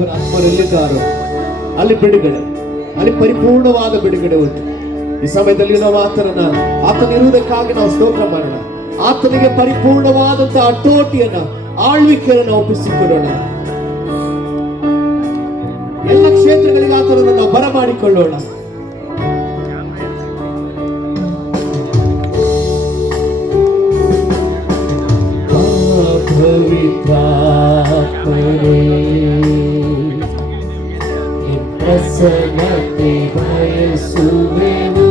ದೇವರ ಆತ್ಮರಲ್ಲಿದ್ದಾರೋ ಅಲ್ಲಿ ಬಿಡುಗಡೆ, ಅಲ್ಲಿ ಪರಿಪೂರ್ಣವಾದ ಬಿಡುಗಡೆ ಉಂಟು. ಈ ಸಮಯದಲ್ಲಿ ನಾವು ಆತನಿರುವುದಕ್ಕಾಗಿ ನಾವು ಸ್ತೋತ್ರ ಮಾಡೋಣ. ಆತನಿಗೆ ಪರಿಪೂರ್ಣವಾದಂತಹ ಹತೋಟಿಯನ್ನ, ಆಳ್ವಿಕೆಯನ್ನು ನಾವು ಒಪ್ಪಿಸಿಕೊಡೋಣ. ಎಲ್ಲ ಕ್ಷೇತ್ರಗಳಿಗೆ ಆತನನ್ನು ನಾವು ಬರಮಾಡಿಕೊಳ್ಳೋಣ. ಪ್ರಸನ್ನತೆ ಬಯಸುವೆವು,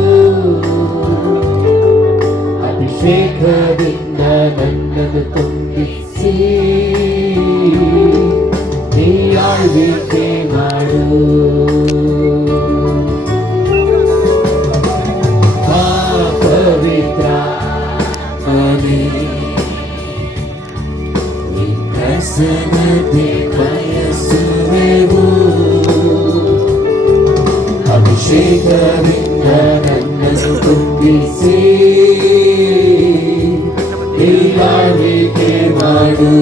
ಅಭಿಷೇಕದಿಂದ ನನ್ನನ್ನು ತುಂಬಿಸಿ ನೀ ಆಳ್ವಿಕೆ ಮಾಡು. ಪವಿತ್ರಾತ್ಮನೇ, ಪ್ರಸನ್ನತೆ ಬಯಸುವೆವು, ಅಭಿಷೇಕದಿಂದ ನನ್ನನ್ನು ತುಂಬಿಸಿ ನೀ ಆಳ್ವಿಕೆ ಮಾಡು.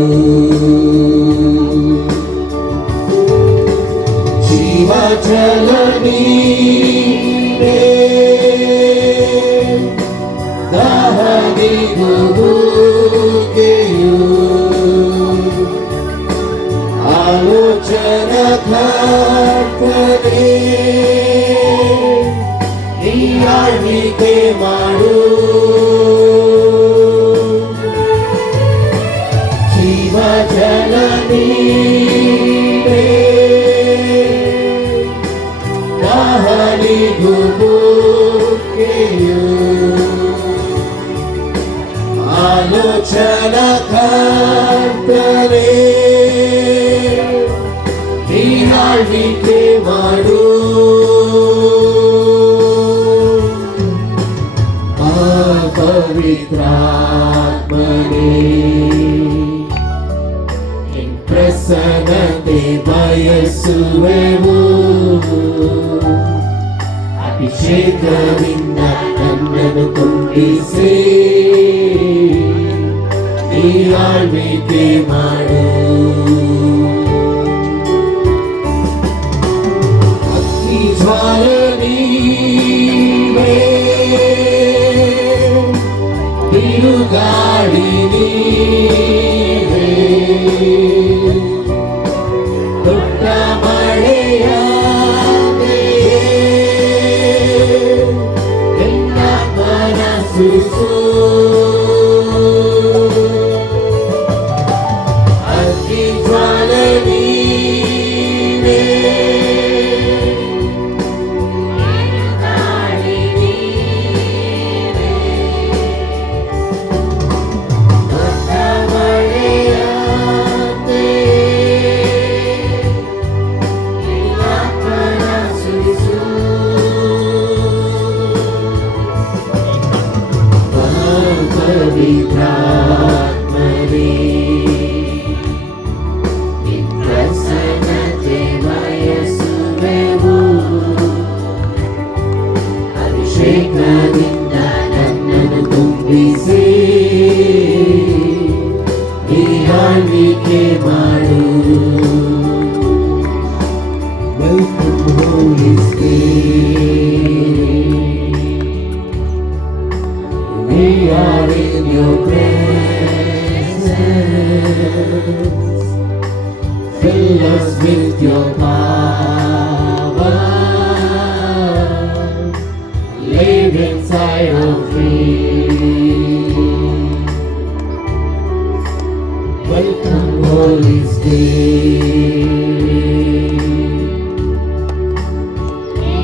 ಜೀವ ಜಲ ನೀನೇ, ದಾಹನಿಗೂ ಬುಗ್ಗೆಯು, ಆಲೋಚನಾ ಕರ್ತನೇ, ನೀ ಆಳ್ವಿಕೆ ಮಾಡು. ಜೀವ ಜಲ ನೀನೇ, ದಾಹನಿಗೂ ಬುಗ್ಗೆಯು, ಆಲೋಚನಾ ಕರ್ತನೇ, ನೀ ಆಳ್ವಿಕೆ ಮಾಡು. ಪವಿತ್ರಾತ್ಮನೇ, ಪ್ರಸನ್ನತೆ ಬಯಸುವೆವು, ಅಭಿಷೇಕದಿಂದ ನನ್ನನ್ನು ತುಂಬಿಸಿ ನೀ ಆಳ್ವಿಕೆ ಮಾಡು. ಅಗ್ನಿ ಜ್ವಾಲೆ ನೀವೇ, ಬಿರುಗಾಳಿ ನೀವೇ, ದೊಡ್ಡ ಮಳೆಯಾದೆಯೇ ನಿನ್ನ ಮನಸ್ಸು. ಅಗ್ನಿ ಜ್ವಾಲೆ ನೀವೇ, ಪವಿತ್ರಾತ್ಮನೇ, ಪ್ರಸನ್ನತೆ ಬಯಸುವೆವು, ಅಭಿಷೇಕದಿಂದ ನನ್ನನ್ನು ತುಂಬಿಸಿ ನೀ ಆಳ್ವಿಕೆ ಮಾಡು. Welcome Holy Spirit, we are in your presence, fill us with your power, live inside of me. Welcome Holy Spirit, we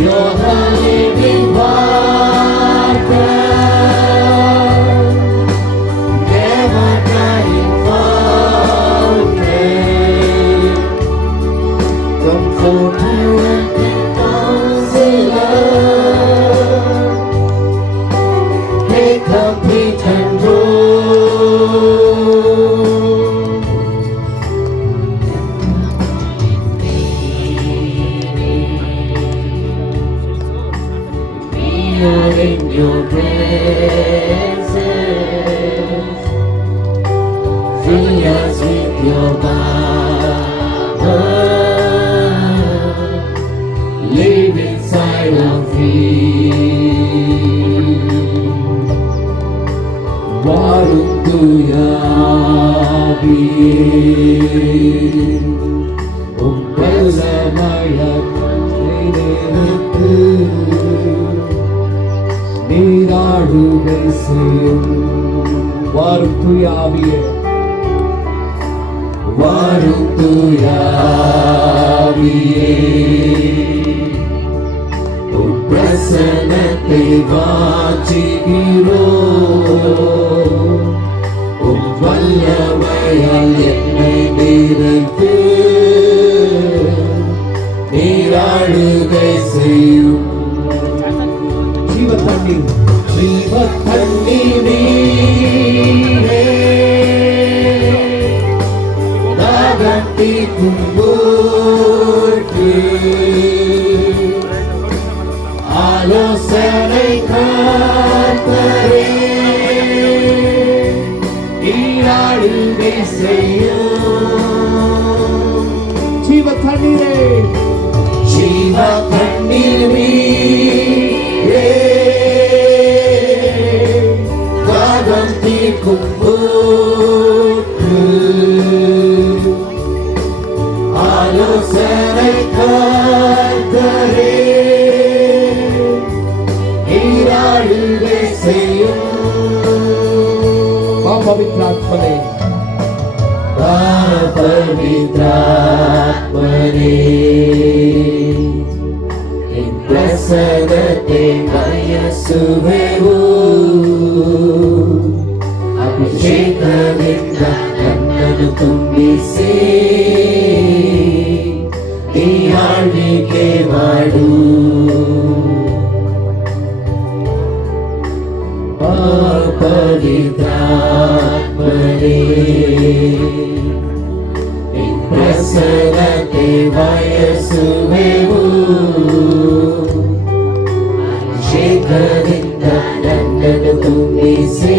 You're the living water, never dying fountain, comforter and counselor, take complete control. We are in your presence, fill us with your power, live inside of me. வாரும் தூயாவியே, உம் வல்லமையை நினைத்து நீராடுகை செய்யும். வாரும் தூயாவியே, வாரும் தூயாவியே, உம் பிரசன்னத்தை வாஞ்சிக்கிறோம். உம் வல்லமையால் என்னை நிறைத்து நீராடுகை செய்யும். ஜீவ தண்ணீர், ஜீவ தண்ணீரே, தாகம் தீர்க்கும் ஊற்று, ஆலோசனை கர்த்தரே, நீராடுகை செய்யும். ஜீவ தண்ணீரே, ஜீவ தண்ணீரே, தாகம் தீர்க்கும் ஊற்று, ஆலோசனை கர்த்தரே, நீராடுகை செய்யும். பவித்ராத்மனே, பவித்ராத்மனே, என் பிரசன்னத்தை ಬಯಸುವೆವು. ಅಭಿಷೇಕದಿಂದ ನನ್ನನ್ನು ತುಂಬಿಸಿ ನೀ ಆಳ್ವಿಕೆ ಮಾಡು. ಪವಿತ್ರಾತ್ಮನೇ, ನಿನ್ ಪ್ರಸನ್ನತೆ ಬಯಸುವೆವು. ಅಭಿಷೇಕದಿಂದ ನನ್ನನ್ನು ತುಂಬಿಸಿ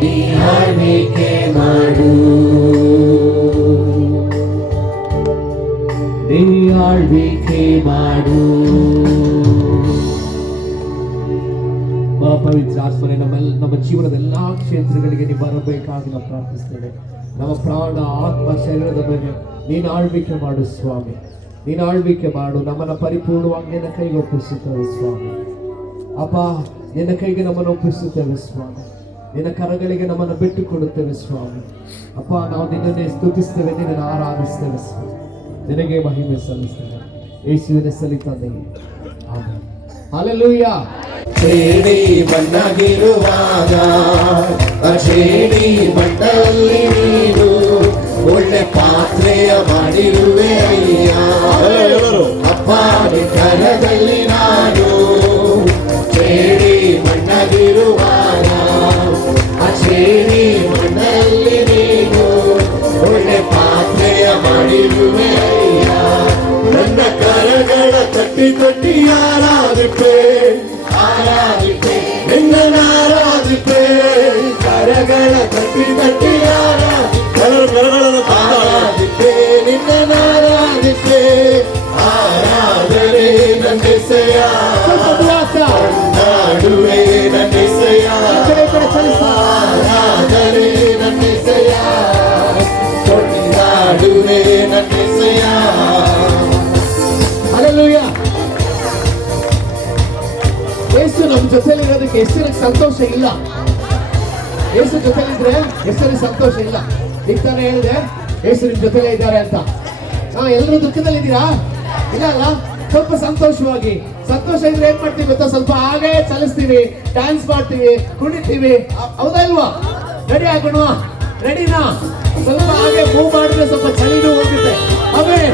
ನೀ ಆಳ್ವಿಕೆ ಮಾಡು. ನೀ ಆಳ್ವಿಕೆ ಮಾಡು. ಪವಿತ್ರಾತ್ಮನೆ, ನಮ್ಮ ಜೀವನದ ಎಲ್ಲಾ ಕ್ಷೇತ್ರಗಳಿಗೆ ನೀವು ಬರಬೇಕಾಗಿ ನಾವು ಪ್ರಾರ್ಥಿಸ್ತೇವೆ. ನಮ್ಮ ಪ್ರಾಣ, ಆತ್ಮ, ಶರೀರದ ಮೇಲೆ ನೀನು ಆಳ್ವಿಕೆ ಮಾಡು ಸ್ವಾಮಿ. ನೀನು ಆಳ್ವಿಕೆ ಮಾಡು. ನಮ್ಮನ್ನು ಪರಿಪೂರ್ಣವಾಗಿ ನಿನ್ನ ಕೈಗೆ ಒಪ್ಪಿಸುತ್ತೇವೆ ಸ್ವಾಮಿ. ಅಪ್ಪ, ನಿನ್ನ ಕೈಗೆ ನಮ್ಮನ್ನು ಒಪ್ಪಿಸುತ್ತೇವೆ ಸ್ವಾಮಿ. ನಿನ್ನ ಕರಗಳಿಗೆ ನಮ್ಮನ್ನು ಬಿಟ್ಟು ಕೊಡುತ್ತೇವೆ ಸ್ವಾಮಿ. ಅಪ್ಪ, ನಾವು ನಿನ್ನನ್ನೇ ಸ್ತುತಿಸ್ತೇವೆ, ನಿನ್ನನ್ನು ಆರಾಧಿಸ್ತೇವೆ ಸ್ವಾಮಿ. ನಿನಗೆ ಮಹಿಮೆ ಸಲ್ಲಿಸ್ತೇವೆ ಯೇಸುವಿನ ಹೆಸರಲ್ಲಿ ತಂದೆಯೇ, ಆಮೆನ್. ಹಲ್ಲೆಲೂಯಾ. ಶ್ರೇಣಿ ಮಣ್ಣಾಗಿರುವಾಗ ಆ ಶ್ರೇಣಿ ಮಣ್ಣಲ್ಲಿ ನೀನು ಒಳ್ಳೆ ಪಾತ್ರೆಯ ಮಾಡಿರುವೆ ಅಯ್ಯ. ಅಪ್ಪ, ನಿನ್ನ ಕರದಲ್ಲಿ ನಾನು ಶ್ರೇಣಿ ಮಣ್ಣಾಗಿರುವಾಗ ಆ ಶ್ರೇಣಿ ಮಣ್ಣಲ್ಲಿ ನೀನು ಒಳ್ಳೆ ಪಾತ್ರೆಯ ಮಾಡಿರುವೆ ಅಯ್ಯ. ನನ್ನ ಕರಗಳ ತಟ್ಟಿ ತಟ್ಟಿ ಆರಾಧಿಪೆ ಆರಾಧಿಪೆ ನಿನ್ನನ್ನು ಆರಾಧಿಪೆ. ಕರಗಳ ತಟ್ಟಿ ತಟ್ಟಿ ಆರಾಧಿಪೆ ನಿನ್ನನ್ನು ಆರಾಧಿಪೆ. ಆರಾಧನೆ ನಂದಿಸೆಯ ಕೊಂಡಾಡುವೆ ನಂದಿಸೆಯ. ಆರಾಧನೆ ನಂದಿಸೆಯ ಕೊಂಡಾಡುವೆ ನಂದಿಸೆಯ. ಹಲ್ಲೆಲೂಯಾ. ಯೇಸು ನಮ್ಮ ಜೊತೆಲಿ ಇರೋದಕ್ಕೆ ಹೆಸರಿಗೆ ಸಂತೋಷ ಇಲ್ಲ. ಯೇಸು ಜೊತೆಲಿದ್ರೆ ಹೆಸರಿಗೆ ಸಂತೋಷ ಇಲ್ಲ. ಈಗ ತಾನೇ ಹೇಳಿದೆ ಯೇಸು ನಿಮ್ ಜೊತೆಲೇ ಇದ್ದಾರೆ ಅಂತ. ಎಲ್ಲರೂ ದುಃಖದಲ್ಲಿದ್ದೀರಾ? ಇಲ್ಲ ಅಲ್ಲ, ಸ್ವಲ್ಪ ಸಂತೋಷವಾಗಿ. ಸಂತೋಷ ಇದ್ರೆ ಏನ್ ಮಾಡ್ತೀವಿ ಗೊತ್ತಾ, ಸ್ವಲ್ಪ ಹಾಗೆ ಚಲಿಸ್ತೀವಿ, ಡ್ಯಾನ್ಸ್ ಮಾಡ್ತೀವಿ, ಕುಣಿತೀವಿ. ಹೌದಾ ಇಲ್ವಾ? ರೆಡಿ ಆಗೋಣ? ರೆಡಿನಾ? ಸ್ವಲ್ಪ ಹಾಗೆ ಮೂವ್ ಮಾಡಿದ್ರೆ ಸ್ವಲ್ಪ ಚಳಿನೂ ಹೋಗುತ್ತೆ. ಆಮೇಲೆ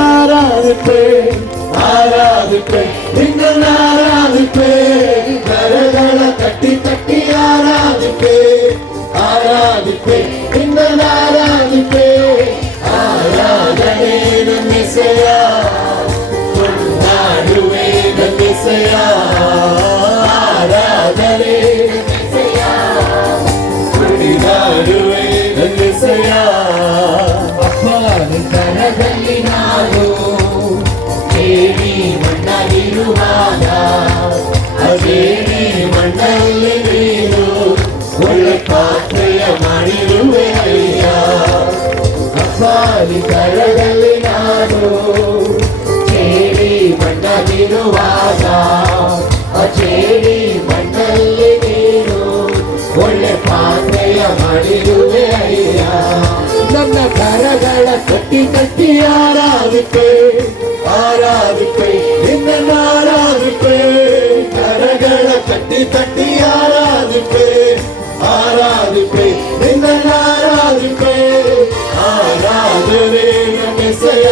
ಆರಾಧಿಪೆ ಆರಾಧಿಪೆ ನಿನ್ನ ಆರಾಧಿಪೆ, ಕರಗಳ ಕಟ್ಟಿ ಕಟ್ಟಿ ಆರಾಧಿಪೆ ಆರಾಧಿಪೆ ನಿನ್ನ ಆರಾಧಿಪೆ. ಆರಾಧನೆ ನನ್ನೆಸೆಯ, ಕೊಂಡಾಡುವೆ ನನ್ನೆಸೆಯ. ಆರಾಧನೆ ನನ್ನೆಸೆಯ, ಕುಣಿದಾಡುವೆ ನನ್ನೆಸೆಯ. ಕರದಲ್ಲಿ ನಾನು ಕೇಳಿ ಮಣ್ಣಲ್ಲಿರುವಾಗ, ಅದೇನಿ ಮಣ್ಣಲ್ಲಿ ನೀನು ಒಳ್ಳೆ ಪಾತ್ರೆಯ ಮಾಡಿರುವೆ ಅಯ್ಯ. ಅಪ್ಪಾಲಿ ಕರದಲ್ಲಿ ನಾನು ಚೇಡಿ ಮಣ್ಣಲ್ಲಿರುವಾಗ, ಆ ಚೇಡಿ ಮಣ್ಣಲ್ಲಿ ನೀನು ಒಳ್ಳೆ ಪಾತ್ರೆಯ ಮಾಡಿರುವೆ ಅಯ್ಯ. ನನ್ನ ಕರಗಳ ಕಟ್ಟಿ ಕಟ್ಟಿ ಆರಾಧಿಪೆ ಆರಾಧಿಪೆ ನಿನ್ನ ಆರಾಧಿಪೆ, ಕರಗಳ ಕಟ್ಟಿ ಕಟ್ಟಿ ಆರಾಧಿಪೆ ಆರಾಧಿಪೆ ನಿನ್ನ ಆರಾಧಿಪೆ. ಆರಾಧನೆ ನನ್ನೆಸೆಯ,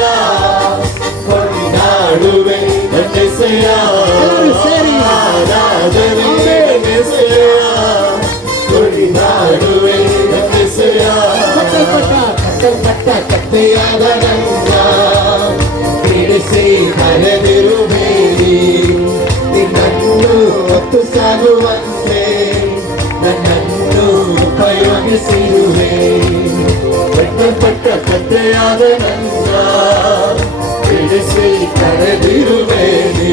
ಕೊಂಡಾಡುವೆ ನನ್ನೆಸೆಯ. ಆರಾಧನೆ ನನ್ನೆಸೆಯ, ಕೊಂಡಾಡುವೆ ನನ್ನೆಸೆಯ. ಕತ್ತೆಯಾದ ನನ್ನ ಬಿಡಿಸಿ ಕರೆದಿರುಬೇಡಿ, ನಿನ್ನನ್ನು ಹೊತ್ತು ಸಾಗುವಂತೆ ನನ್ನನ್ನು ಉಪಯೋಗಿಸಿರುವೆ. ಪಟ್ಟ ಕತ್ತೆಯಾದ ನನ್ನ ಬಿಡಿಸಿ ಕರೆದಿರುಬೇಡಿ,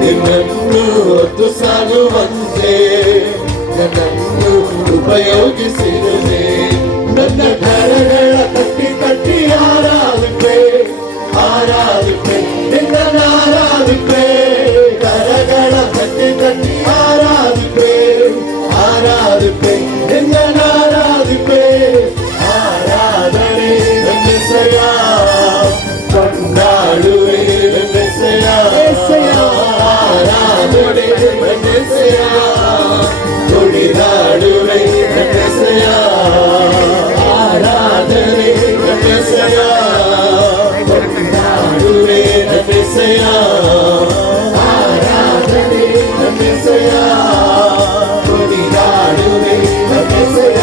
ನಿನ್ನನ್ನು ಹೊತ್ತು ಸಾಗುವಂತೆ ನನ್ನನ್ನು ಉಪಯೋಗಿಸಿರುವೆ. ನನ್ನ ಕರಗಳ ಕಟ್ಟಿ ಕಟ್ಟಿ ಆರಾಧಿಪೆ ಆರಾಧಿಪೆ ನಿನ್ನ ಆರಾಧಿಪೆ, ಕರಗಳ ಕಟ್ಟಿ ಕಟ್ಟಿ ಆರಾಧಿಪೆ ಆರಾಧಿಪೆ ನಿನ್ನ ಆರಾಧಿಪೆ. ಆರಾಧನೆ ನನ್ನೆಸೆಯ, ಕೊಂಡಾಡುವೆ ನನ್ನೆಸೆಯ. ಆರಾಧನೆ ನನ್ನೆಸೆಯ, ಕುಣಿದಾಡುವೆ ನನ್ನೆಸೆಯ. ಆರಾಧನೆ ನನ್ನೆಸೆಯ, ಕೊಂಡಾಡುವೆ ನನ್ನೆಸೆಯ. ಆರಾಧನೆ ನನ್ನೆಸೆಯ, ಕುಣಿದಾಡುವೆ ನನ್ನೆಸೆಯ.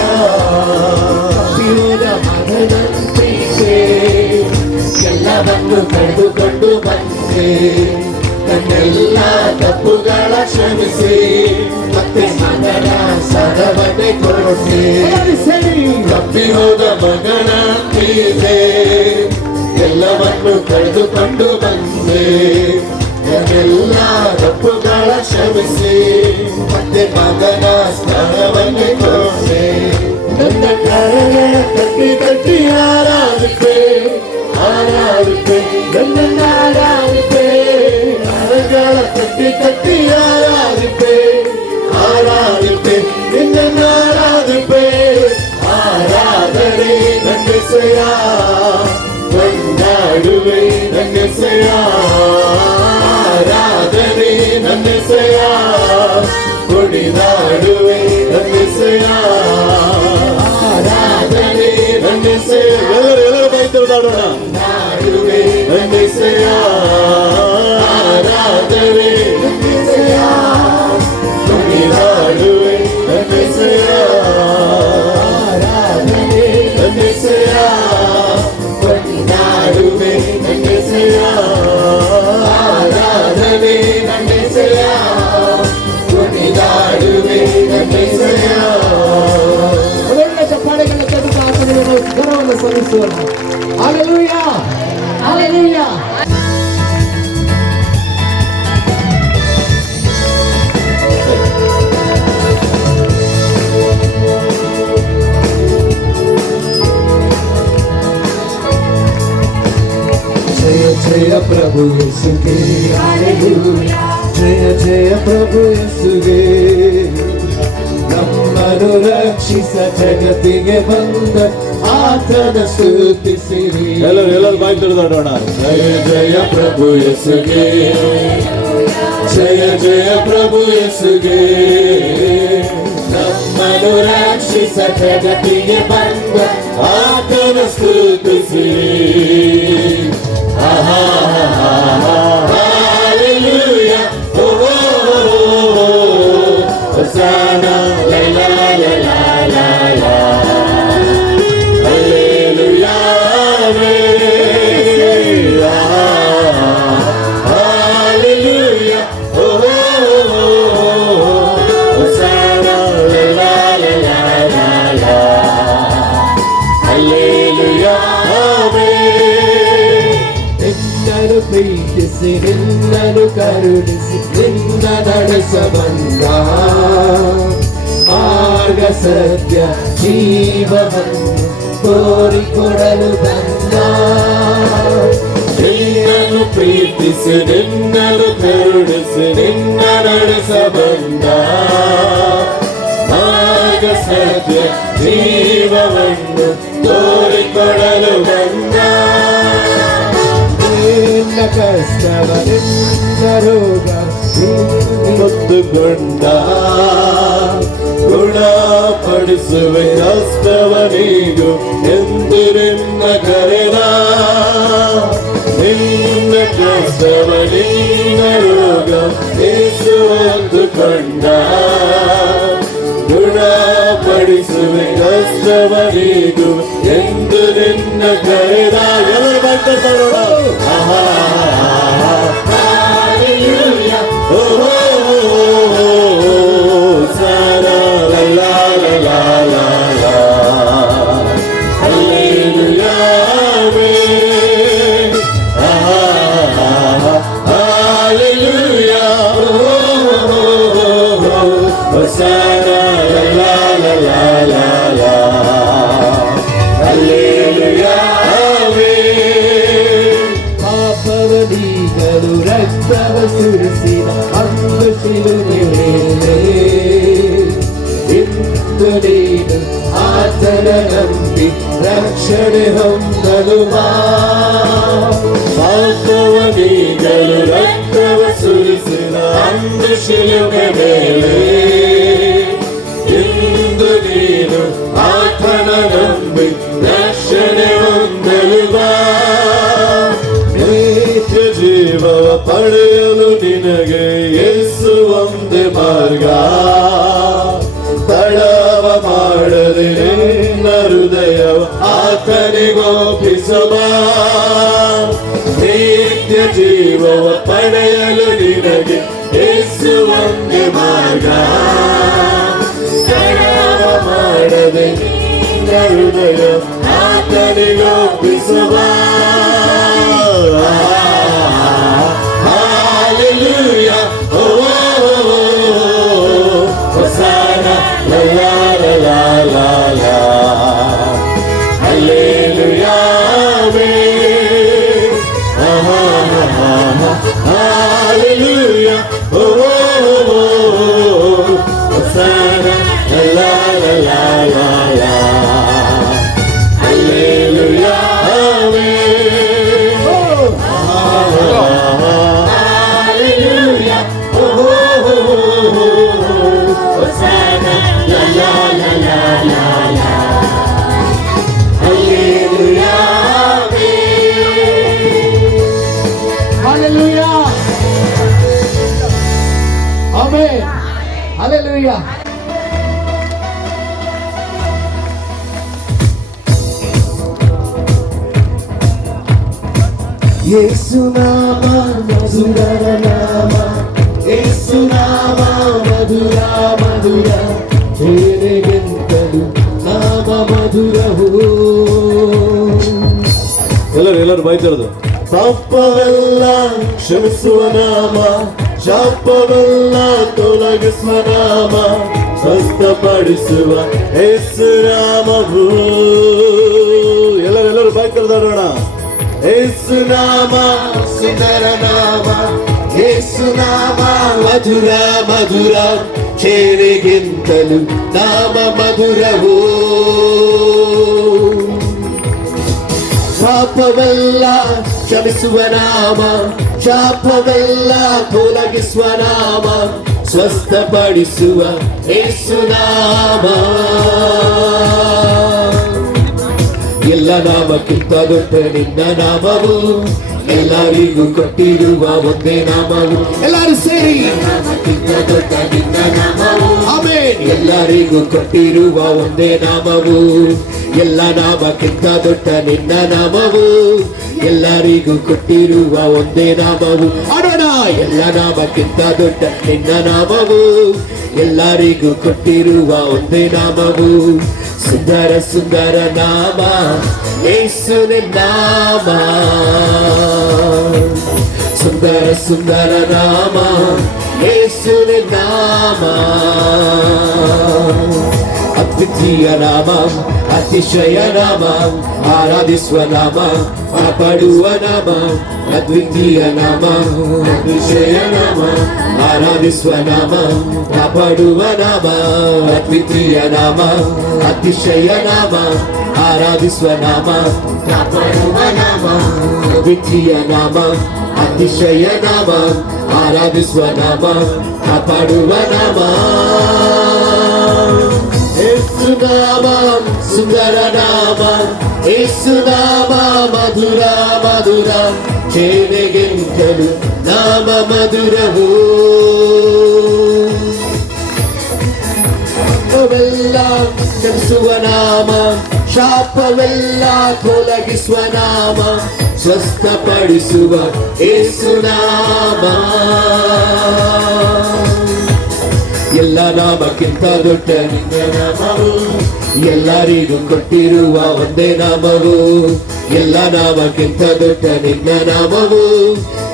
ಶಿವನ ಮಗನಂತೆ ಎಲ್ಲವನ್ನು ಕಳೆದುಕೊಂಡು ಬಂದೆ, ನನ್ನೆಲ್ಲ ತಪ್ಪುಗಳ ಕ್ಷಮಿಸಿ ಮತ್ತೆ ಮಗನ ಸರವನ್ನೇ ಕೊಟ್ಟೆ. ತಪ್ಪಿ ಹೋದ ಮಗನ ಮೇಲೆ ಎಲ್ಲವನ್ನು ಕಳೆದುಕೊಂಡು ಬಂದೆ, ನನ್ನೆಲ್ಲ ತಪ್ಪುಗಳ ಕ್ಷಮಿಸಿ ಮತ್ತೆ ಮಗನ ಸ್ಥಳವನ್ನೇ ಕೊಟ್ಟೆ. ನನ್ನ ಕರಗಳ ಕಟ್ಟಿ ಕಟ್ಟಿ ಆರಾಧಿಪೆ ಆರಾಧಿಪೆ ನನ್ನ ಆರಾಧಿಪೆ, ಕರಗಳ ಕಟ್ಟಿ ಕಟ್ಟಿ ಆರಾಧಿಪೆ ಆರಾಧಿಪೆ ನಿನ್ನ ಆರಾಧಿಪೆ. ಆರಾಧನೆ ನನ್ನೆಸೆಯ, ಕೊಂಡಾಡುವೆ ನನ್ನೆಸೆಯ. ಆರಾಧನೆ ನನ್ನೆಸೆಯ, ಕುಣಿದಾಡುವೆ ನನ್ನೆಸೆಯ. ಆರಾಧನೆ ನನ್ನೆಸೆಯ, ಎಲ್ಲರೂ ಬೈತರು ನಾಡೋಣ. ನಾಡುವೆ ನನ್ನೆಸೆಯ, ಆರಾಧನೆ ನನ್ನೆಸೆಯ, ಕುಣಿದಾಡುವೆ ನನ್ನೆಸೆಯ. ಆರಾಧನೆ ನನ್ನೆಸೆಯ, ಕೊಂಡಾಡುವೆ ನನ್ನೆಸೆಯ. ಆರಾಧನೆ ನನ್ನೆಸೆಯ, ಕುಣಿದಾಡುವೆ ನನ್ನೆಸೆಯ. ಒಳ್ಳೆ ಚಪ್ಪಾಳೆಗಳ ತೆಗೆದು ಆತನಿಗೆ ನಾವು ಗೌರವವನ್ನು ಸಲ್ಲಿಸೋಣ. Hallelujah hallelujah. ಜಯ ಜಯ ಪ್ರಭು ಪ್ರಭು ಯೇಸುಗೆ ಜಯ ಜಯ ಪ್ರಭು ಯೇಸುಗೆ ನಮ್ಮನ್ನು ರಕ್ಷಿಸ ಜಗತ್ತಿಗೆ ಬಂದ ಆತನ ಸ್ತುತಿಸಿರಿ. ಎಲ್ಲರೂ ಬಾಯಿ ತೆರೆದಾಡೋಣ. ಜಯ ಜಯ ಪ್ರಭು ಯೇಸುಗೆ ಜಯ ಜಯ ಪ್ರಭು ಯೇಸುಗೆ ನಮ್ಮನ್ನು ರಕ್ಷಿಸ ಜಗತ್ತಿಗೆ ಬಂದ ಆತನ ಸ್ತುತಿಸಿರಿ. Hallelujah, oh oh oh, Hosanna, la la la la la la, Hallelujah, Hallelujah, oh oh oh, Hosanna, la la la la la la, Hallelujah, ನಿನ್ನನ್ನು ಪ್ರೀತಿಸಿ ನಿನ್ನನ್ನು ಕರುಣಿಸಿ ನಿನ್ನ ನಡೆಸ ಬಂದ ಮಾರ್ಗ ಸತ್ಯ ಜೀವವನ್ನು ತೋರಿಕೊಡಲು ಬಂದ. ನಿನ್ನನ್ನು ಪ್ರೀತಿಸಿ ನಿನ್ನನ್ನು ಕರುಣಿಸಿ ನಿನ್ನ ನಡೆಸ ಬಂದ ಮಾರ್ಗ ಸತ್ಯ ಜೀವವನ್ನು ತೋರಿಕೊಡಲು ಬಂದ. ನಿನ್ನ ಕಷ್ಟವ ನಿನ್ನ ರೋಗ ಹೊತ್ತುಕೊಂಡ ಗುಣಪಡಿಸುವೆ ಕಷ್ಟವನಿಗೂ ಎಂದು ನಿನ್ನ ಕರೆದ. ನಿನ್ನ ಕಷ್ಟವ ನಿನ್ನ ರೋಗ ಯೇಸು ಹೊತ್ತುಕೊಂಡ ಗುಣಪಡಿಸುವೆ ಕಷ್ಟವನಿಗೂ ಎಂದು ನಿನ್ನ ಕರೆದ. ಎಲ್ಲರೂ ಬರ್ತಾ ನೋಡ. Hallelujah, oh oh oh, Hosanna, la la la la la la, Hallelujah, Hallelujah, oh oh oh, Hosanna, la la la la la la, Hallelujah. ಪಾಪವನಿಗಲು ರಕ್ತವ ಸುರಿಸಿದ ಅಂದು ಶಿಲುಬೆ ಮೇಲೆ ಇಂದು ನೀನು ಆತನ ನಂಬಿ ರಕ್ಷಣೆ ಹೊಂದಲು ಬಾ. ಪಾಪವನಿಗಲು ರಕ್ತವ ಸುರಿಸಿದ ಅಂದು ಶಿಲುಬೆ ಮೇಲೆ ಇಂದು ನೀನು ಆತನ ನಂಬಿ ರಕ್ಷಣೆ ಹೊಂದಲು ಬಾ. ನಿತ್ಯ ಜೀವವ ಪಡೆಯಲು ನಿನಗೆ ಯೇಸು ಒಂದೇ ಮಾರ್ಗ. ತಡವ ಮಾಡದೆ ನಿನ್ನ ಹೃದಯವ ಆತನಿಗೊಪ್ಪಿಸಬ. ನಿತ್ಯ ಜೀವವ ಪಡೆಯಲು ನಿನಗೆ ಯೇಸು ಒಂದೇ ಮಾರ್ಗ. ತಡವ ಮಾಡದೆ ನಿನ್ನ ಹೃದಯ ಆತನಿಗೊಪ್ಪಿಸಬ. Hallelujah, oh oh oh, Hosanna, la la la la la la, Hallelujah, Hallelujah, oh oh oh, Hosanna, la la la la la la, Hallelujah. Hallelujah, oh oh oh, Hosanna, la la la la la la, Hallelujah, Hallelujah, Amen, Hallelujah. ಯೇಸು ನಾಮ ಮಧುರ ನಾಮ, ಯೇಸು ನಾಮ ಮಧುರ ಮಧುರ, ಬೇರೆಗಿಂತಲೂ ನಾಮ ಮಧುರವು. ಎಲ್ಲರೂ ಬಾಯ್ತಿರೋದು. ಪಾಪವೆಲ್ಲ ಕ್ಷಮಿಸುವ ನಾಮ, ಶಾಪವೆಲ್ಲ ತೊಲಗಿಸುವ ನಾಮ, ಸ್ವಸ್ಥಪಡಿಸುವ ಯೇಸು ನಾಮವು. ಎಲ್ಲರೂ ಬಾಯ್ತಿರೋಣ. ಯೇಸುನಾಮ ಸುಂದರ ನಾಮ, ಯೇಸುನಾಮ ಮಧುರ ಮಧುರ, ಚೇರೆಗಿಂತಲೂ ನಾಮ ಮಧುರವೋ. ಶಾಪವೆಲ್ಲ ಕ್ಷಮಿಸುವ ನಾಮ, ಶಾಪವೆಲ್ಲ ತೊಲಗಿಸುವ ನಾಮ, ಸ್ವಸ್ಥಪಡಿಸುವ ಯೇಸುನಾಮ. ಎಲ್ಲ ನಾಮಕ್ಕಿಂತ ದೊಡ್ಡ ನಿನ್ನ ನಾಮವು, ಎಲ್ಲರಿಗೂ ಕೊಟ್ಟಿರುವ ಒಂದೇ ನಾಮವು. ಎಲ್ಲರೂ ಸೇರಿ ನಾಮಕ್ಕಿಂತ ದೊಡ್ಡ ನಿನ್ನ ನಾಮವು, ಆಮೆನ್. ಎಲ್ಲರಿಗೂ ಕೊಟ್ಟಿರುವ ಒಂದೇ ನಾಮವು, ಎಲ್ಲ ನಾಮಕ್ಕಿಂತ ದೊಡ್ಡ ನಿನ್ನ ನಾಮವು, ಎಲ್ಲರಿಗೂ ಕೊಟ್ಟಿರುವ ಒಂದೇ ನಾಮವು. ಆಡೋಣ. ಎಲ್ಲ ನಾಮಕ್ಕಿಂತ ದೊಡ್ಡ ನಿನ್ನ ನಾಮವು, ಎಲ್ಲರಿಗೂ ಕೊಟ್ಟಿರುವ ಒಂದೇ ನಾಮವು. ಸುಂದರ ಸುಂದರ ನಾಮ ಯೇಸುವಿನ ನಾಮ, ಸುಂದರ ಸುಂದರ ನಾಮ ಯೇಸುವಿನ ನಾಮ. ಅದ್ವಿತೀಯ ನಾಮ, ಅತಿಶಯ ನಾಮ, ಆರಾಧಿಸುವ ನಾಮ, ಕಾಪಾಡುವ ನಾಮ. ಅದ್ವಿತೀಯ ನಾಮ, ಅತಿಶಯ ನಾಮ, ಆರಾಧಿಸುವ ನಾಮ, ಕಾಪಾಡುವ ನಾಮ. ಅದ್ವಿತೀಯ ನಾಮ, ಅತಿಶಯ ನಾಮ, ಆರಾಧಿಸುವ ನಾಮ, ಕಾಪಾಡುವ ನಾಮ. ಅದ್ವಿತೀಯ ನಾಮ, ಅತಿಶಯ ನಾಮ, ಆರಾಧಿಸುವ ನಾಮ, ಕಾಪಾಡುವ ನಾಮ. ಯೇಸುನಾಮ ಸುಂದರ ನಾಮ, ಯೇಸುನಾಮ ಮಧುರ ಮಧುರ, ಚೇನೆಗಿಂತಲೂ ನಾಮ ಮಧುರವೋ. ಶಾಪವೆಲ್ಲ ಕ್ಷಮಿಸುವ ನಾಮ, ಶಾಪವೆಲ್ಲ ತೊಲಗಿಸುವ ನಾಮ, ಸ್ವಸ್ಥಪಡಿಸುವ ಯೇಸುನಾಮ. ಎಲ್ಲ ನಾಮಕ್ಕಿಂತ ದೊಡ್ಡ ನಿನ್ನ ನಾಮವು, ಎಲ್ಲರಿಗೂ ಕೊಟ್ಟಿರುವ ಒಂದೇ ನಾಮವು. ಎಲ್ಲ ನಾಮಕ್ಕಿಂತ ದೊಡ್ಡ ನಿನ್ನ ನಾಮವು,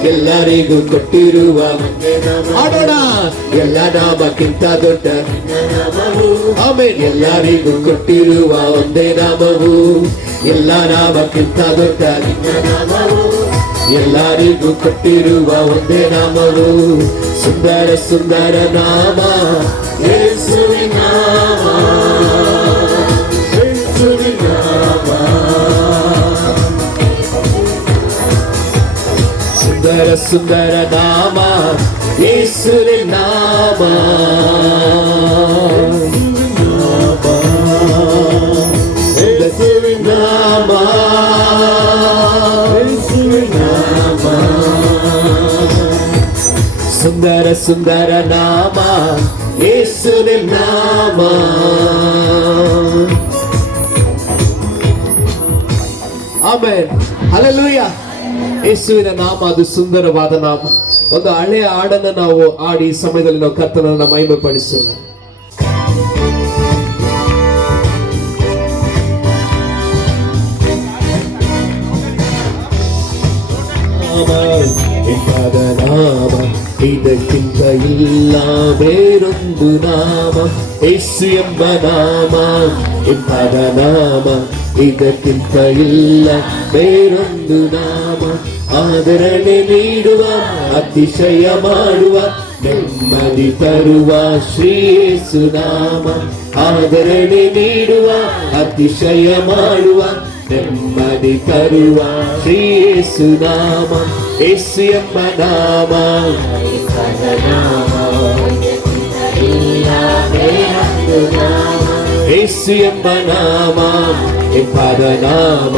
ಎಲ್ಲರಿಗೂ ಕೊಟ್ಟಿರುವ ಒಂದೇ ನಾಮ. ಆಡೋಣ. ಎಲ್ಲ ನಾಮಕ್ಕಿಂತ ದೊಡ್ಡ ನಿನ್ನ ನಾಮವು, ಆಮೆನ್. ಎಲ್ಲರಿಗೂ ಕೊಟ್ಟಿರುವ ಒಂದೇ ನಾಮವು, ಎಲ್ಲ ನಾಮಕ್ಕಿಂತ ದೊಡ್ಡ ನಿನ್ನ ನಾಮವು, ಎಲ್ಲರಿಗೂ ಕೊಟ್ಟಿರುವ ಒಂದೇ ನಾಮವು. ಸುಂದರ ಸುಂದರ ನಾಮ ಯೇಸುವಿನ ನಾಮ, ಯೇಸುವಿನ ನಾಮ. ಸುಂದರ ಸುಂದರ ನಾಮ ಯೇಸುವಿನ ನಾಮ, ಯೇಸುವಿನ ನಾಮ, ಯೇಸುವಿನ ನಾಮ. ಸುಂದರ ಸುಂದರ ನಾಮ ಯೇಸುವಿನ ನಾಮ. ಆಮೆನ್. ಹಲ್ಲೆಲೂಯ. ಯೇಸುವಿನ ನಾಮ ಅದು ಸುಂದರವಾದ ನಾಮ. ಒಂದು ಹಳೆಯ ಹಾಡನ್ನು ನಾವು ಆಡಿ ಈ ಸಮಯದಲ್ಲಿ ನಾವು ಕರ್ತನನ್ನು ಮಹಿಮೆ ಪಡಿಸೋಣ. ಇಂಪಾದ ನಾಮ ಇದಕ್ಕಿಂತ ಇಲ್ಲ ಬೇರೊಂದು ನಾಮ, ಯೇಸು ಎಂಬ ನಾಮ. ಇಂಪಾದ ನಾಮ ಇದಕ್ಕಿಂತ ಇಲ್ಲ ಬೇರೊಂದು ನಾಮ, ಆದರಣೆ ನೀಡುವ, ಅತಿಶಯ ಮಾಡುವ, ನೆಮ್ಮದಿ ತರುವ ಶ್ರೀ ಯೇಸು ನಾಮ. ಆದರಣೆ ನೀಡುವ, ಅತಿಶಯ ಮಾಡುವ, ನೆಮ್ಮದಿ ತರುವ ಶ್ರೀ ಯೇಸು ನಾಮ. ಯೇಸು ಎಂಬ ನಾಮ, ಯೇಸು ಎಂಬ ನಾಮ, ಇಂಪಾದ ನಾಮ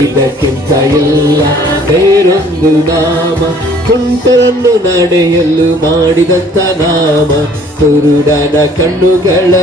ಇದಕ್ಕಿಂತ ಇಲ್ಲ ಬೇರೊಂದು ನಾಮ. ಕುಂಟರನ್ನು ನಡೆಯಲು ಮಾಡಿದಂತ ನಾಮ, ಕುರುಡನ ಕಣ್ಣುಗಳ,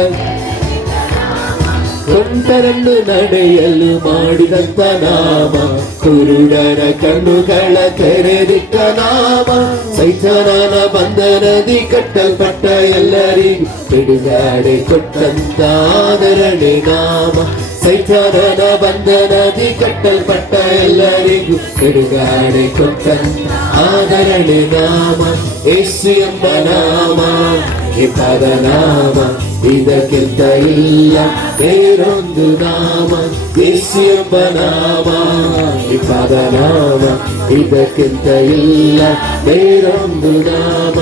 ಕುಂಟರನ್ನು ನಡೆಯಲು ಮಾಡಿದಂತ ನಾಮ, ಕುರುಡನ ಕಣ್ಣುಗಳ ತೆರೆದಿಟ್ಟ ನಾಮ. ಸೈತಾನನ ಬಂಧನದಿ ಕಟ್ಟಲ್ಪಟ್ಟ ಎಲ್ಲರಿಗೂ ಬಿಡುಗಡೆ ಕೊಟ್ಟಂತ ಆದರಣೆ ನಾಮ. ಸೈತಾನನ ಬಂಧನದಿ ಕಟ್ಟಲ್ಪಟ್ಟ ಎಲ್ಲರಿಗೂ ಬಿಡುಗಡೆ ಕೊಟ್ಟಂತ ಆದರಣೆ ನಾಮ. ಯೇಸು ಎಂಬ ನಾಮ, ಇಂಪಾದ ನಾಮ ಇದಕ್ಕಿಂತ ಇಲ್ಲ ಬೇರೊಂದು ನಾಮ, ಯೇಸು ಎಂಬ ನಾಮ, ವಿಪದ ನಾಮ. ಇದಕ್ಕಿಂತ ಇಲ್ಲ ಬೇರೊಂದು ನಾಮ,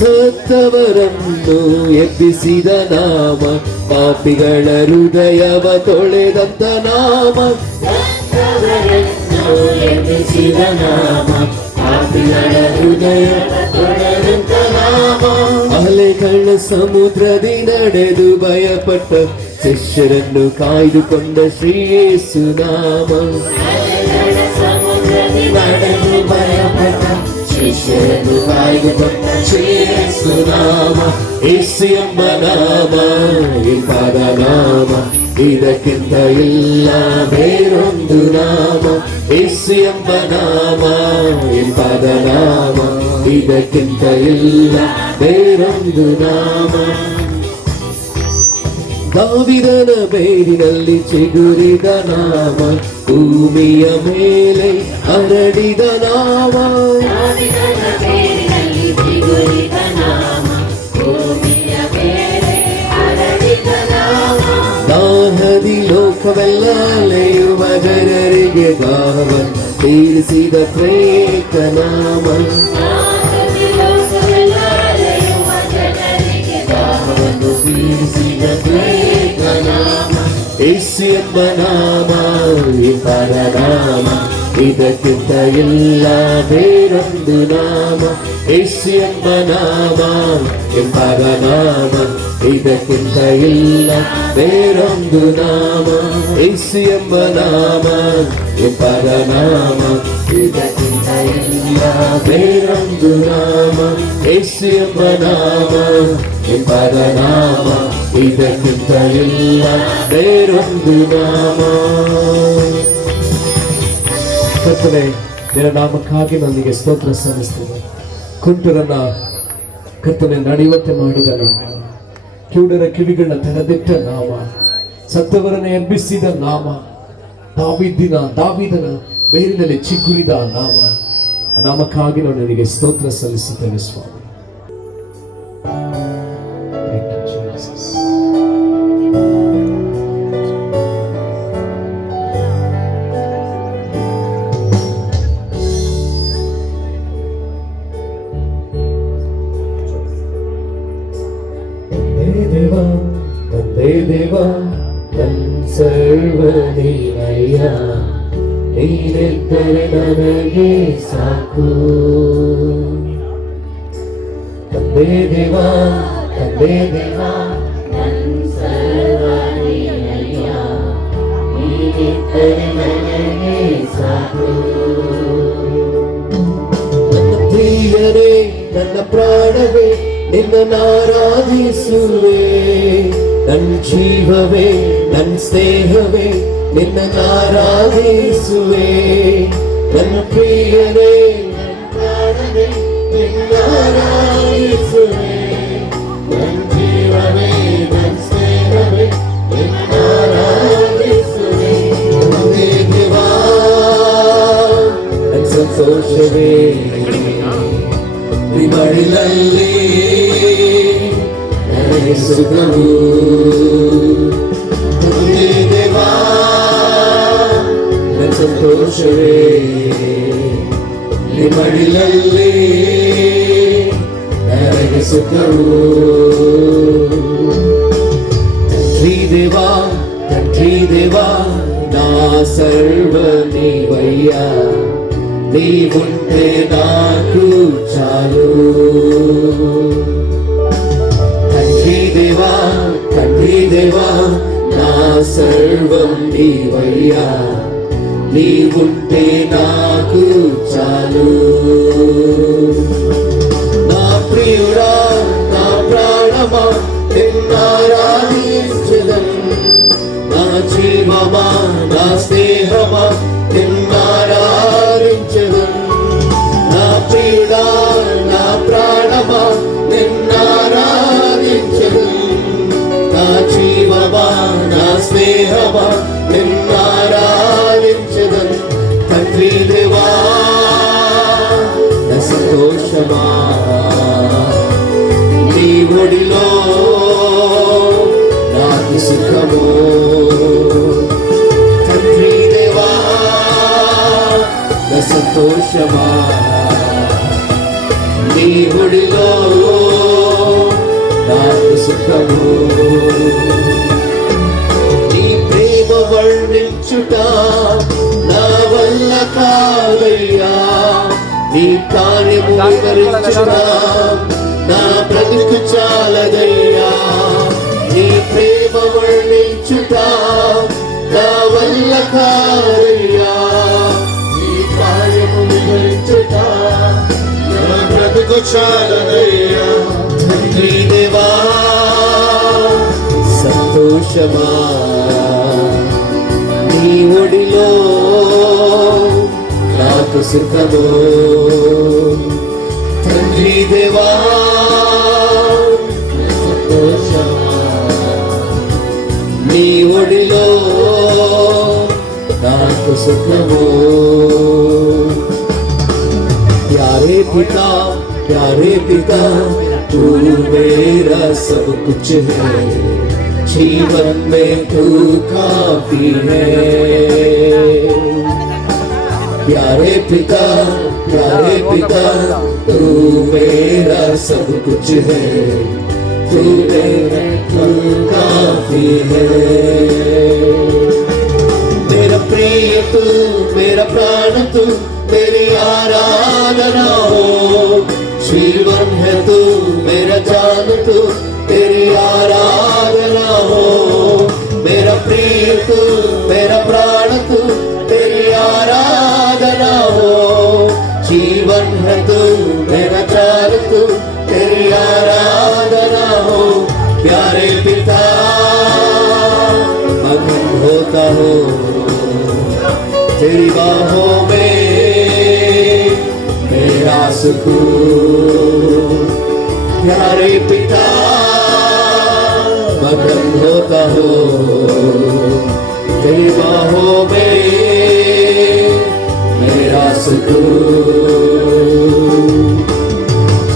ಸತ್ತವರನ್ನು ಎಬ್ಬಿಸಿದ ನಾಮ, ಪಾಪಿಗಳ ಹೃದಯವ ತೊಳೆದಂತ ನಾಮ. ಸತ್ತವರನ್ನು ಎಬ್ಬಿಸಿದ ನಾಮ, ಪಾಪಿಗಳ ಹೃದಯ ತೊಳೆದಂತ ನಾಮ. ಅಲೆಗಳ ಸಮುದ್ರದಿ ನಡೆದು ಭಯಪಟ್ಟ ಶಿಷ್ಯರನ್ನು ಕಾಯ್ದುಕೊಂಡ ಶ್ರೀ ಯೇಸು ನಾಮ. ನಡೆದು ಭಯಪಟ್ಟ ಶಿಷ್ಯರನ್ನು ಕಾಯ್ದುಕೊಂಡ ಶ್ರೀ ಯೇಸು ನಾಮ, ಯೇಸು ಎಂಬ ನಾಮ, ವಿಪದ ನಾಮ. ಇದಕ್ಕಿಂತ ಇಲ್ಲ ಬೇರೊಂದು ನಾಮ, ಯೇಸು ಎಂಬ ನಾಮ, ವಿಪದ ನಾಮ. ಇದಕ್ಕಿಂತ ಇಲ್ಲ ಬೇರೊಂದು ನಾಮ. ದಾವಿದನ ಬೇರಿನಲ್ಲಿ ಚಿಗುರಿದ ನಾಮ, ಭೂಮಿಯ ಮೇಲೆ ಹರಡಿದ ನಾಮ. ದಾಹದಿ ಲೋಕವೆಲ್ಲ ಅಲೆಯುವ ಜನರಿಗೆ ದಾಹವನ್ನು ತೀರಿಸಿದ ಪ್ರೇತ ನಾಮ. ಯೇಸು ಎಂಬ ನಾಮ, ವಿಪದ ನಾಮ. ಇದಕ್ಕಿಂತ ಇಲ್ಲ ಬೇರೊಂದು ನಾಮ, ಯೇಸು ಎಂಬ ನಾಮ, ವಿಪದ ನಾಮ. ಇದಕ್ಕಿಂತ ಇಲ್ಲ ಬೇರೊಂದು ನಾಮ, ಯೇಸು ಎಂಬ ನಾಮ, ವಿಪದ ನಾಮ. ಇದಕ್ಕಿಂತ ಇಲ್ಲ ಬೇರೊಂದು ನಾಮ, ಯೇಸು ಎಂಬ ನಾಮ, ವಿಪದ ನಾಮ. ಇದಕ್ಕಿಂತ ಇಲ್ಲ ಬೇರೊಂದು ನಾಮ. ಕರ್ತನೇ, ನಿನ್ನ ನಾಮಕ್ಕಾಗಿ ನನಗೆ ಸ್ತೋತ್ರ ಸಲ್ಲಿಸ್ತೇನೆ. ಕುಂಟರನ್ನ ಕರ್ತನೆ ನಡೆಯುವಂತೆ ಮಾಡಿದ ನಾಮ, ಕಿವುಡರ ಕಿವಿಗಳನ್ನ ತೆರೆದಿಟ್ಟ ನಾಮ, ಸತ್ತವರನ್ನ ಎಬ್ಬಿಸಿದ ನಾಮ, ದಾವೀದನ ಬೇರಿನಲ್ಲಿ ಚಿಗುರಿದ ನಾಮ. ಆ ನಾಮಕ್ಕಾಗಿ ನಾನು ನಿನಗೆ ಸ್ತೋತ್ರ ಸಲ್ಲಿಸುತ್ತೇನೆ ಸ್ವಾಮಿ. ತಂದೆ ದೇವ ನನ್ ಸರ್ವ ನೀನಯ್ಯ, ನೀನೆದ್ದರೆ ನನಗೆ ಸಾಕು. ತಂದೆ ದೇವ ನನ್ ಸರ್ವ ನೀನಯ್ಯ, ನೀನೆದ್ದರೆ ನನಗೆ ಸಾಕು. ನನ್ನ ಪ್ರಿಯರೇ, ನನ್ನ ಪ್ರಾಣವೇ, ನಿನ್ನನ್ನಾರಾಧಿಸುವೆ. ನನ್ನ ಜೀವವೇ, ನನ್ನ ಸ್ನೇಹವೇ, ನಿನ್ನನ್ನಾರಾಧಿಸುವೆ. ನನ್ನ ಪ್ರಿಯರೇ, ನನ್ನ ಪ್ರಾಣವೇ, ನಿನ್ನನ್ನಾರಾಧಿಸುವೆ. ನನ್ನ ಜೀವವೇ, ನನ್ನ ಸ್ನೇಹವೇ, ನಿನ್ನನ್ನಾರಾಧಿಸುವೆ. ತಂದೆ ದೇವಾ, ನನ್ನ ಸಂತೋಷವೇ, ಮಡಿಲಲ್ಲಿ ನನಗೆ ಸುಖವು. ತಂದೆ ದೇವಾ, ನನ್ನ ಸಂತೋಷವೇ, ಮಡಿಲಲ್ಲಿ ನನಗೆ ಸುಖವು. ತಂತ್ರಿ ದೇವಾ, ನಾ ಸರ್ವ ನೀವಯ್ಯ, నీవుంటే నాకు చాలు. తండ్రి దేవా నా సర్వం నీవయ్యా, నీవుంటే నాకు చాలు. నా ప్రియుడా, నా ప్రాణమా, నిన్నారాధించెదను. నా జీవమా, నా స్నేహమా, నిన్నారాధించెదను. నా ప్రియుడా, నా ప్రాణమా, నిన్నారాధించెదను. నా జీవమా, నా స్నేహమా, నిన్నారాధించెదను. తండ్రి దేవా, నా సంతోషమా, నీ ఒడిలో సుఖము. నీ ప్రేమ వర్ణించుట నా వల్ల కాదయ్యా, నీ కార్యము వివరించుట నా బ్రతుకు చాలదయ్యా. నీ ప్రేమ వర్ణించుట నా వల్ల కాదయ్యా, నీ కార్యము వివరించుట నా బ్రతుకు చాలదయ్యా. తండ్రి దేవా సంతోషమా, నీ ఒడిలో నాకు సుఖము. తండ్రి దేవా సంతోషమా, నీ ఒడిలో నాకు సుఖము. प्यारे पिता तू मेरा सब कुछ है, जीवन में तू काफी है. प्यारे पिता तू मेरा सब कुछ है, तू काफी है. मेरा प्रिय तू, मेरा प्राण तू, मेरी आराधना हो. जीवन है तू, मेरा जान तू, तेरी आराधना हो. मेरा प्रिय तू, मेरा प्राण तू, तेरी आराधना हो. जीवन है तू, मेरा जान तू, तेरी आराधना हो. प्यारे पिता मगन होता हो तेरी बाहों में, मेरा सुकून. प्यारे पिता मगन होता हो तेरी बाहों में, मेरा सुकून.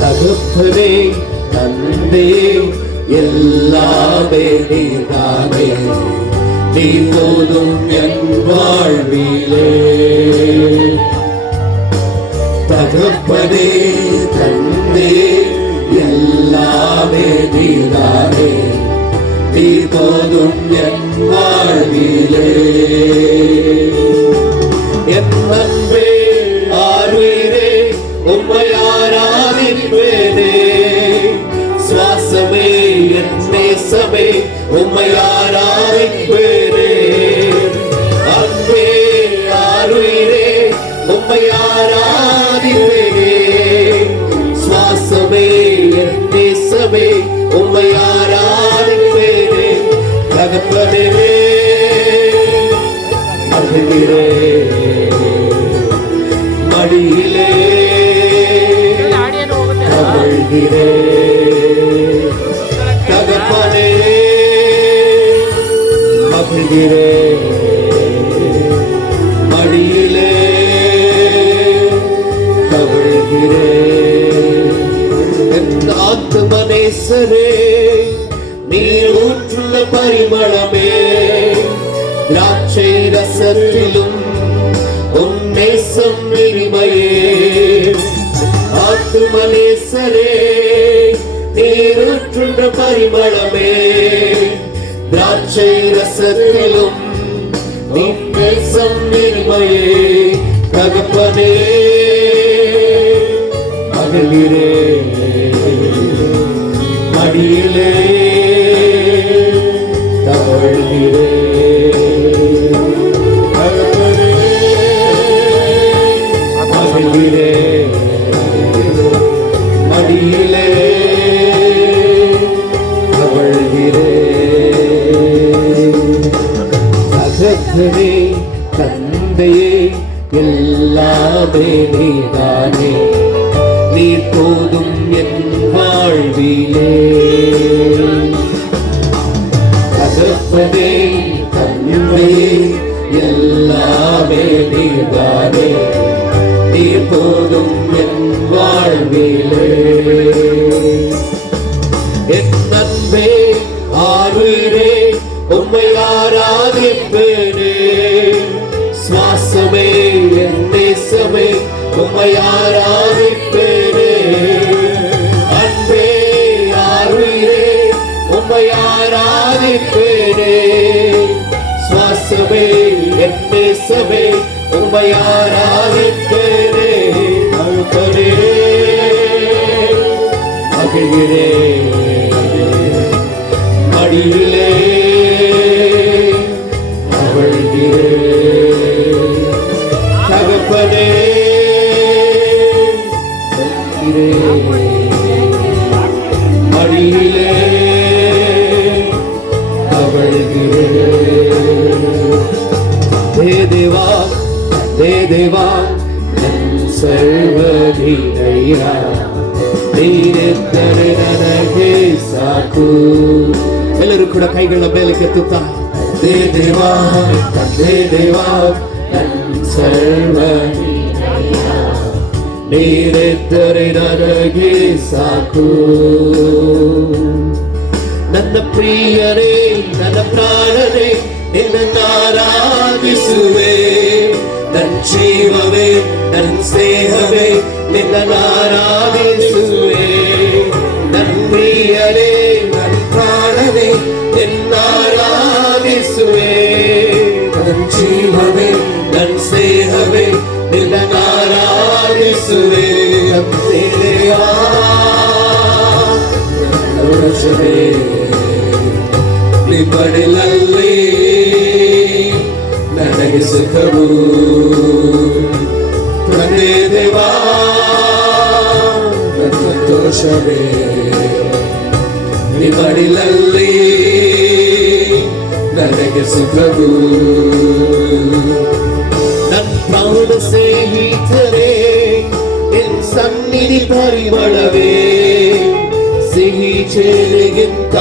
तगप्पने तंदे எல்லாமே நீதானே, நீ போதும் என் வாழ்விலே. தகப்பனே தந்தே எல்லாமே நீதானே, நீ போதும் என் வாழ்விலே. என் அன்பே ஆர்வீரே உம்மை ஆராதிப்பேனே, சுவாசமே என் நேசமே உம்மை ஆராதிப்பேனே. அன்பே ஆர்வீரே உம்மை ஆராதிப்பேனே, சுவாசமே என் நேசமே உம்மை ஆராதிப்பேனே. தகப்பனே அழுகிறே மடியிலே தவழ்கிறே. தகப்பனே மகிழ்கிறே மடியிலே தவழ்கிறே. என் ஆத்மநேசரே நீர் ஊற்றுள்ள பரிமளமே, திராட்சை ரசத்திலும் உன் நேசம் இனிமையே. ஆத்மநேசரே நீர் ஊற்றுள்ள பரிமளமே, திராட்சை ரசத்திலும் உன் நேசம் இனிமையே. தகப்பனே மகிழ்கிறே மடியிலே தவழ்கிறே. மகிழ்கிறே மடியிலே தவழ்கிறே. தகப்பனே தந்தையே எல்லாமே நீதானே, நீ போதும் என் வாழ்விலே. தகப்பனே தந்தையே எல்லாமே நீதானே, நீ போதும் என் வாழ்விலே. என் அன்பே ஆர்வீரே உம்மை ஆராதிப்பேனே, சுவாசமே என் நேசமே உம்மை ஆராதிப்பேனே. அன்பே ஆர்வீரே ஆராதிப்பேனே சுவாசமே என் நேசமே உம்மை ஆராதிப்பேனே அழுப்பனே மகிழ்கிறேன் மடியிலே அவழ்கிறேன் தகப்பனே மடியிலே ದೇವಾ ಸರ್ವದೀನಯ್ಯ ನೀನೆಂದರೆ ನನಗೆ ಸಾಕು. ಎಲ್ಲರೂ ಕೂಡ ಕೈಗಳ ಮೇಲೆ ಕೆತ್ತುತ್ತಾ ದೇವಾ ಸರ್ವದೀನಯ್ಯ ನೀನೆಂದರೆ ನನಗೆ ಸಾಕು. ನನ್ನ ಪ್ರಿಯರೇ ನನ್ನ ಪ್ರಾಣರೇ ನಿನ್ನಾರಾಧಿಸುವೆ ನನ್ನ ಜೀವವೇ ನನ್ನ ಸ್ನೇಹವೇ ನಿನ್ನಾರಾಧಿಸುವೆ. ನನ್ನ ಪ್ರಿಯರೇ ನನ್ನ ಪ್ರಾಣವೇ ನಿನ್ನಾರಾಧಿಸುವೆ ನನ್ನ ಜೀವವೇ ನನ್ನ ಸ್ನೇಹವೇ ನಿನ್ನಾರಾಧಿಸುವೆ. ನಿಮ್ಮಡಿಲಲ್ಲಿ ನನಗೆ ಸುಖವು ತಂದೆ ದೇವಾ ಸಂತೋಷವೇ. ನಿಮ್ಮಡಿಲಲ್ಲಿ ನನಗೆ ಸುಖವು ನನ್ನ ಪ್ರಾಣ ಸ್ನೇಹಿತರೇ ಎನ್ ಸನ್ನಿಧಿ ಪರಿಮಳವೇ ಸಿಹಿ ಚೇರಿಗಿಂತ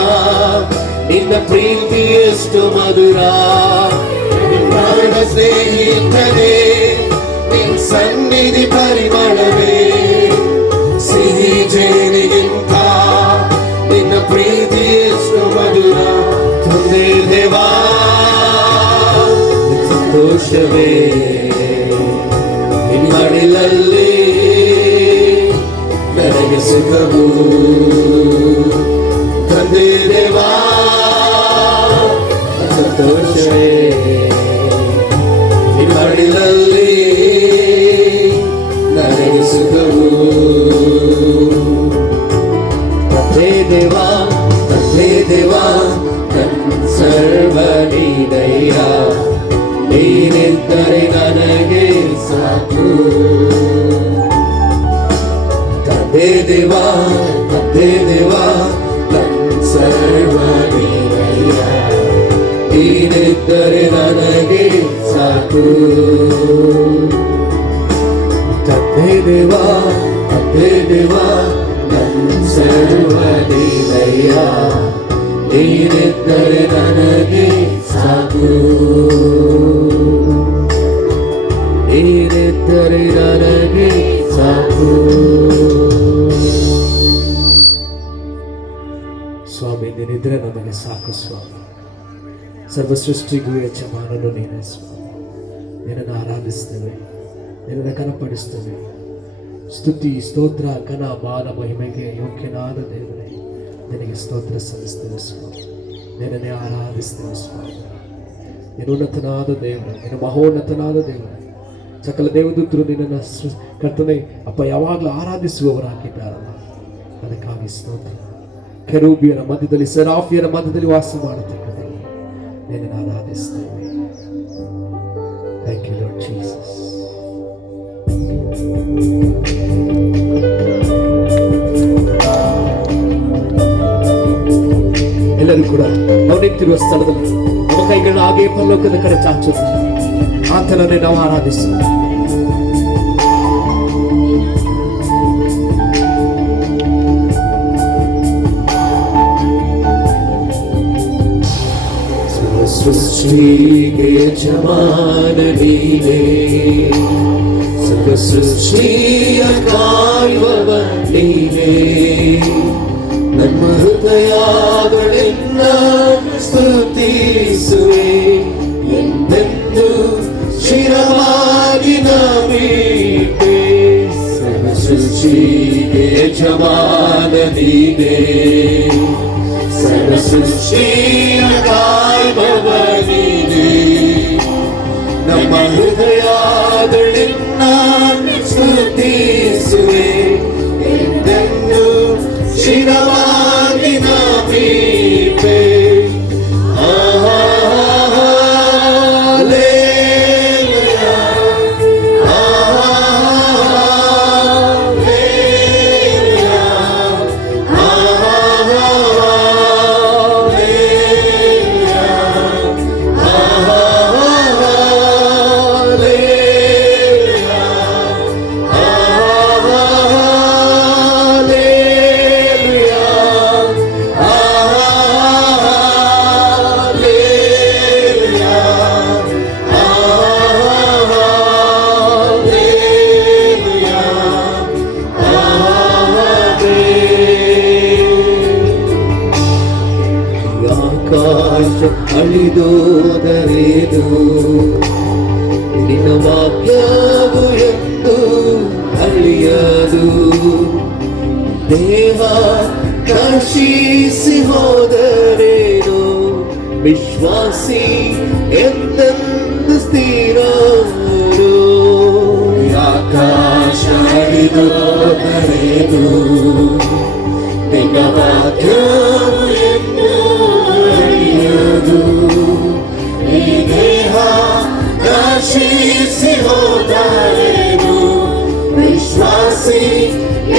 ನಿನ್ನ ಪ್ರೀತಿ ಎಷ್ಟು ಮಧುರ. ಪ್ರಾಣ ಸ್ನೇಹಿತನೇ ನಿನ್ನ ಸನ್ನಿಧಿ ಪರಿಮಳವೇ ಸಿಹಿ ಚೇರಿಗಿಂತ ನಿನ್ನ ಪ್ರೀತಿ ಎಷ್ಟು ಮಧುರ. ತಂದೆ ದೇವಾ ಸಂತೋಷವೇ ನಿಮ್ಮಡಿಲಲ್ಲಿ ನನಗೆ ಸುಖವು ತಂದೆ ದೇವಾ ಸಂತೋಷವೇ ನಿಮ್ಮಡಿಲಲ್ಲಿ ನನಗೆ ಸುಖವು. ತಂದೆ ದೇವಾ ನನ್ನ ಸರ್ವ ನೀನಯ್ಯ ನೀನೆಂದರೆ ನನಗೆ ಸಾಕು. ತಂದೆ ದೇವಾ ನನ್ನ ಸರ್ವ ನೀನಯ್ಯ ನೀನೆಂದರೆ ನನಗೆ ಸಾಕು. ತಂದೆ ದೇವಾ ನನ್ನ ಸರ್ವ ನೀನಯ್ಯ ನೀನೆಂದರೆ ನನಗೆ ಸಾಕು. ನೀನೆಂದರೆ ನನಗೆ ಸಾಕು. ಸ್ವಾಮಿ ನೀನಿದ್ರೆ ನಮಗೆ ಸಾಕು ಸ್ವಾಮಿ. ಸರ್ವ ಸೃಷ್ಟಿಗೂ ಯಜಮಾನನು ನೀನೇ ಸ್ವಾಮಿ. ನಿನ್ನನ್ನು ಆರಾಧಿಸ್ತೇವೆ, ನಿನ್ನನ್ನು ಕನಪಡಿಸ್ತೇವೆ. ಸ್ತುತಿ ಸ್ತೋತ್ರ ಘನ ಮಾನ ಮಹಿಮೆಗೆ ಯೋಗ್ಯನಾದ ದೇವರೇ ನಿನಗೆ ಸ್ತೋತ್ರ ಸಲ್ಲಿಸ್ತೇವೆ ಸ್ವಾಮಿ. ನಿನ್ನನ್ನೇ ಆರಾಧಿಸ್ತೇವೆ ಸ್ವಾಮಿ. ನೀನು ಉನ್ನತನಾದ ದೇವರು, ನೀನು ಮಹೋನ್ನತನಾದ ದೇವರು. ಸಕಲ ದೇವದೂತರು ನಿನ್ನನ್ನು ಕರ್ತನೆ ಅಪ್ಪ ಯಾವಾಗಲೂ ಆರಾಧಿಸುವವರಾಗಿದ್ದಾರಲ್ಲ, ಅದಕ್ಕಾಗಿ ಸ್ತೋತ್ರ. ಕೆರೂಬಿಯರ ಮಧ್ಯದಲ್ಲಿ ಸೆರಾಫಿಯರ ಮಧ್ಯದಲ್ಲಿ ವಾಸ ಮಾಡತಕ್ಕದ್ದು ನಿನ್ನನ್ನು ಆರಾಧಿಸ್ತೇವೆ. Thank you Lord Jesus. ಎಲ್ಲರೂ ಕೂಡ ನಾವು ನಿಂತಿರುವ ಸ್ಥಳದಲ್ಲಿ ನಮ್ಮ ಕೈಗಳನ್ನ ಹಾಗೆ ಪರಲೋಕದ ಕಡೆ ಚಾಚುತ್ತ ಆತನನ್ನೇ ನಾವು ಆರಾಧಿಸುವ. ಸೃಷ್ಟಿಗೆ ಯಜಮಾನ ನೀನೇ, ಸರ್ವ ಸೃಷ್ಟಿಯ ಕಾಯುವವ ನೀನೇ. ನಮ್ಮ ಹೃದಯಗಳಿಂದ ಸ್ತುತಿಸುವೆ ಎಂದೆಂದು ಶಿರವಾಗಿ ನಂಬಿಕೆ. ಸರ್ವ ಸೃಷ್ಟಿಗೆ ಯಜಮಾನ ನೀನೇ, ಸರ್ವ ಸೃಷ್ಟಿಯ ಕಾಯುವವ ನೀನೇ. ನಮ್ಮ ಹೃದಯಗಳಿನ್ನ ಸ್ತುತಿಸುವೆ ಎಂದೆಂದು ಶಿರವಾಗಿ ನಾಮೀಪೆ. ಆಕಾಶ ಅಳಿದೋದರೇನು ನಿನ್ನ ವಾಕ್ಯವು ಎಂದು ಅಳಿಯದು. ದೇಹ ನಶಿಸಿ ಹೋದರೇನು ವಿಶ್ವಾಸಿ ಎಂದೆಂದು ಸ್ಥಿರರು. ಆಕಾಶ ಅಳಿದೋದರೇನು ನಿನ್ನ ವಾಕ್ಯವು ಎಂದು ಅಳಿಯದು. ಈ ದೇಹ ನಶಿಸಿ ಹೋದರೇನು ವಿಶ್ವಾಸಿ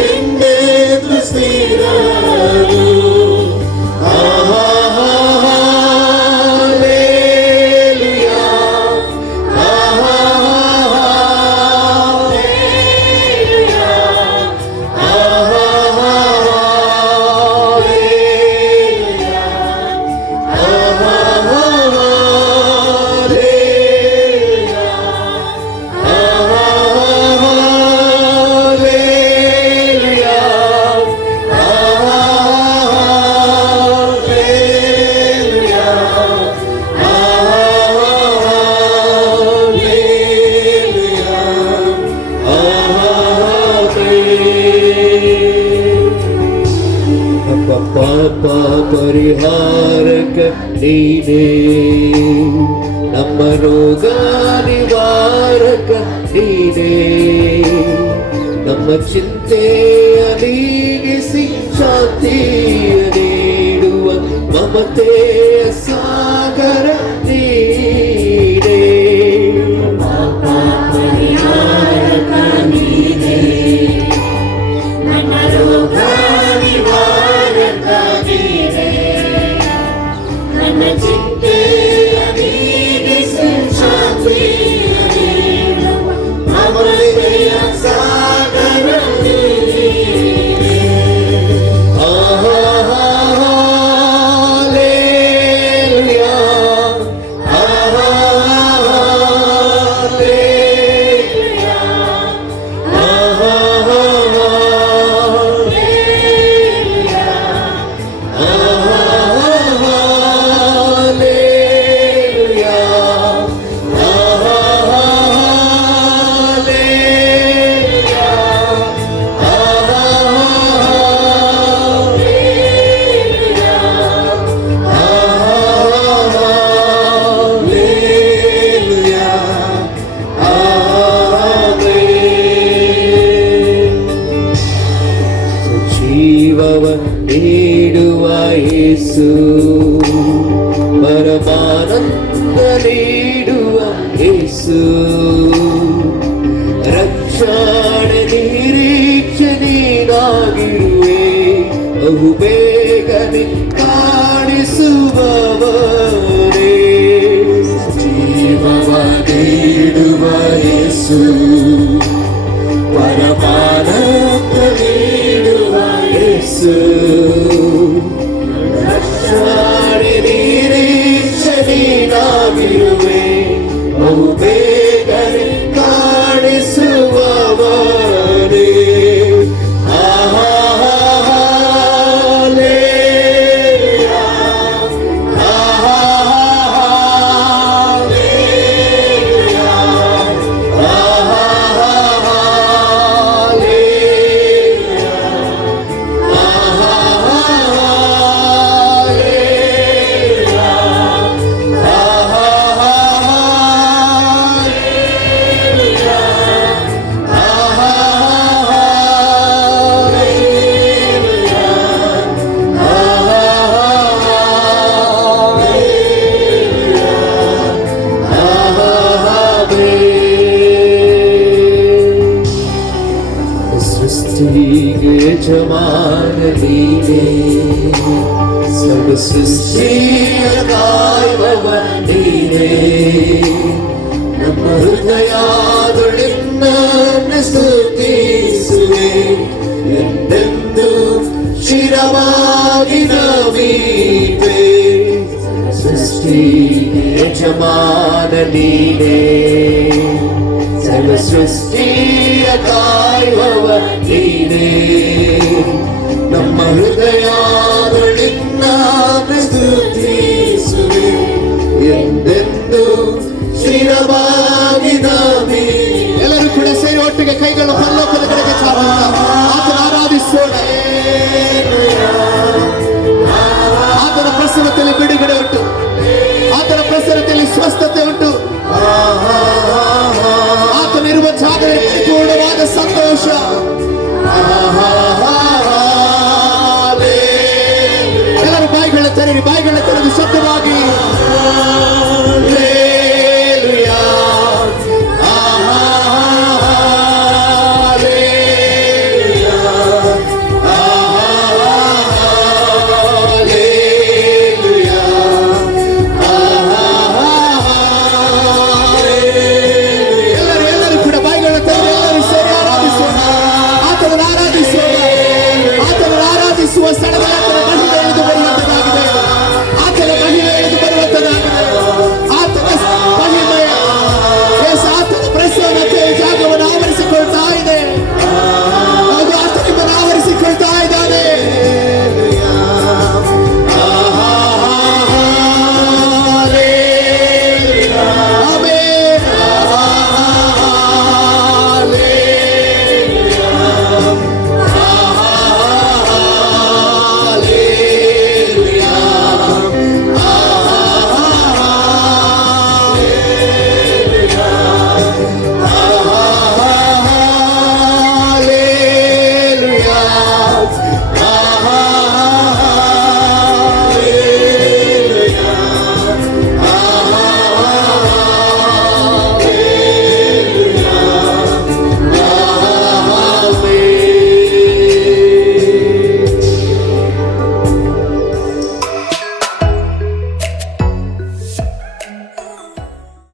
ಎಂದೆಂದು ಸ್ಥಿರರು. ಪಾಪ ಪರಿಹಾರಕ ನೀನೇ, ನಮ್ಮ ರೋಗ ನಿವಾರಕ ನೀನೇ. ನಮ್ಮ ಚಿಂತೆಯ ನೀಗಿಸಿ ಶಾಂತಿಯ ನೀಡುವ ಮಮತೆಯ ಸಾಗರ ನೀನೇ. ಪಾಪ ಪರಿಹಾರಕ ನೀನೇ, ನಮ್ಮ ರೋಗ ನೀಡುವ ಯೇಸು, ಪರಮಾನಂದ ನೀಡುವ ಯೇಸು, ರಕ್ಷಣೆ ನಿರೀಕ್ಷೆ ನೀನಾಗಿರುವೆ, ಬಹು ಬೇಗನೆ ಕಾಣಿಸುವವರೇ. ಜೀವವ ನೀಡುವ ಯೇಸು, ಪರಮಾನಂದ ನೀಡುವ ಯೇಸು, ರಕ್ಷಣೆ ನಿರೀಕ್ಷೆ ನೀನಾಗಿರುವೆ, ಬಹು ಬೇಗನೆ ಕಾಣಿಸುವವರೇ. ಯಜಮಾನ ನೀನೇ, ಸರ್ವ ಸೃಷ್ಟಿಯ ಕಾಯುವವ ನೀನೇ, ನಮ್ಮ ಹೃದಯದೊಳಿನ್ನನ್ನು ಸ್ತುತಿಸುವೆ, ಎಂದೆಂದು ಶಿರವಾಗಿ ನಮಿಪೆ. ಸೃಷ್ಟಿ ಯಜಮಾನ ನೀನೇ, ಸರ್ವ ಸೃಷ್ಟಿಯ ಕಾಯುವವ ನೀನೇ, ನಮ್ಮ ಹೃದಯದೊಳಿನ್ನನ್ನು ಸ್ತುತಿಸುವೆ, ಎಂದೆಂದು ಸ್ಥಿರವಾಗಿ ನಮಿ. ಎಲ್ಲರೂ ಕೂಡ ಸೇರಿ ಒಟ್ಟಿಗೆ ಕೈಗಳು ಪರಲೋಕದ ಕಡೆಗೆ ಚಾಚೋಣ. ಆತನ ಆರಾಧಿಸೋಣ. ಆತನ ಪ್ರಸನ್ನತೆಯಲ್ಲಿ ಬಿಡುಗಡೆ ಉಂಟು, ಆತನ ಪ್ರಸನ್ನತೆಯಲ್ಲಿ ಸ್ವಸ್ಥತೆ ಉಂಟು, ಆತನಿರುವ ಜಾಗದಲ್ಲಿ ಪರಿಪೂರ್ಣವಾದ ಸಂತೋಷ. ಎಲ್ಲರೂ ಬಾಯಿಗಳ ತೆರೆಯಿರಿ, ಬಾಯಿಗಳ ತೆರೆಯಿರಿ.